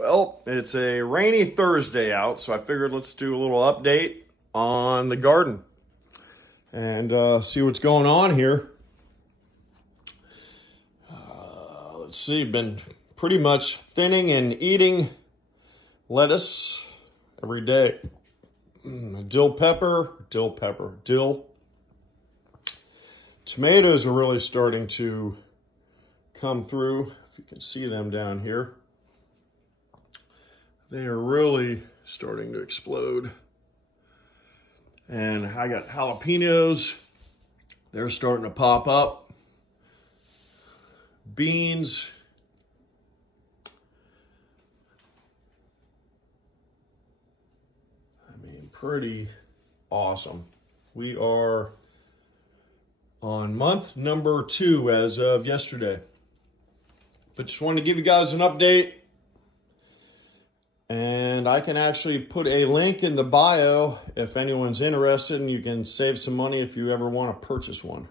Well, it's a rainy Thursday out, so I figured let's do a little update on the garden and see what's going on here. Let's see, been pretty much thinning and eating lettuce every day. Dill. Tomatoes are really starting to come through. If you can see them down here. They are really starting to explode. And I got jalapenos. They're starting to pop up. Beans. I mean, pretty awesome. We are on month number 2 as of yesterday. But just wanted to give you guys an update. And I can actually put a link in the bio if anyone's interested, and you can save some money if you ever want to purchase one.